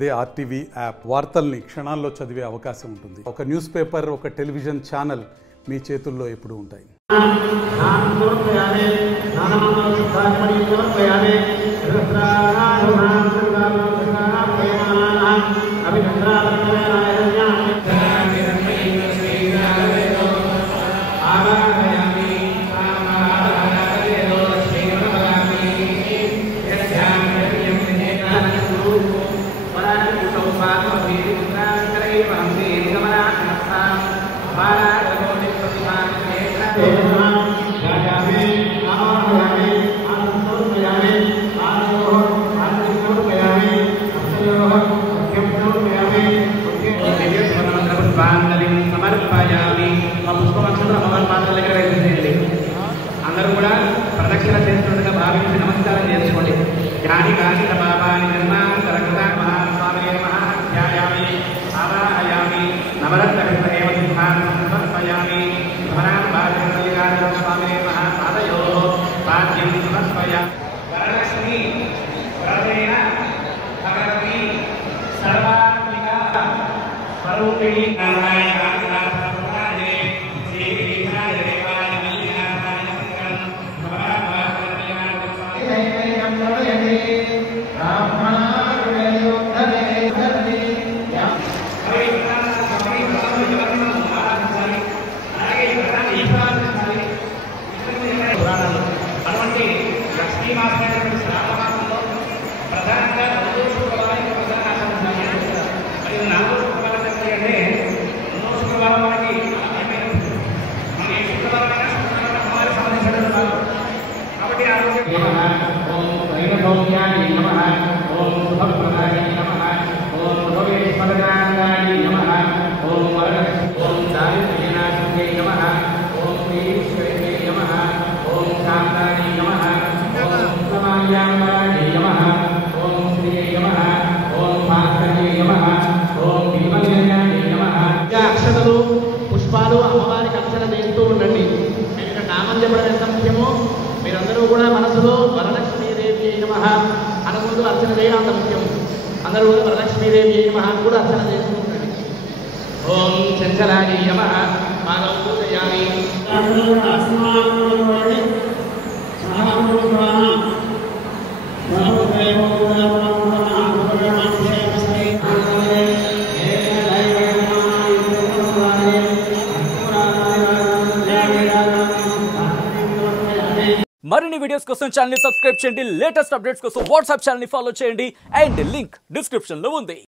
అదే RTV app వార్తల్ని క్షణాల్లో చదివే అవకాశం ఉంటుంది. ఒక న్యూస్ పేపర్, ఒక టెలివిజన్ ఛానల్ మీ చేతుల్లో ఎప్పుడూ ఉంటాయి. అందరూ కూడా ప్రదక్షిణ చేస్తున్నట్టుగా భావించి నమస్కారం చేసుకోండి. జ్ఞాని కాశిత పాపాని జన్మాంతరకృత మహాస్వామి మహాధ్యాయామి ఆవాహయామి నవరత్నహేమ సిద్ధాంతం సమర్పయామి భవనాన్ బాధమల్లికార్జున స్వామి మహాపాదయో పాద్యం సమర్పయామి. వరలక్ష్మి వరదేన భగవతి సర్వాత్మిక స్వరూపిణి అక్షతలు పుష్పాలు అమ్మవారికి అర్చన చేస్తూ ఉండండి. ఇక్కడ నామం చెప్పడం ఎంత ముఖ్యమో మీరందరూ కూడా మనసులో వరలక్ష్మీదేవి అయిన మహా అనుకుంటూ అర్చన చేయడం అంత ముఖ్యం. అందరూ కూడా వరలక్ష్మీదేవి అయిన మహా కూడా అర్చన చేస్తూ ఉండండి. ఓం చంచలాయ నమః మానవ పూజయామి. మరిన్ని వీడియోస్ కోసం ఛానల్ ని సబ్స్క్రైబ్ చేయండి. లేటెస్ట్ అప్డేట్స్ కోసం వాట్సాప్ ఛానల్ ని ఫాలో చేయండి. అండ్ లింక్ డిస్క్రిప్షన్ లో ఉంది.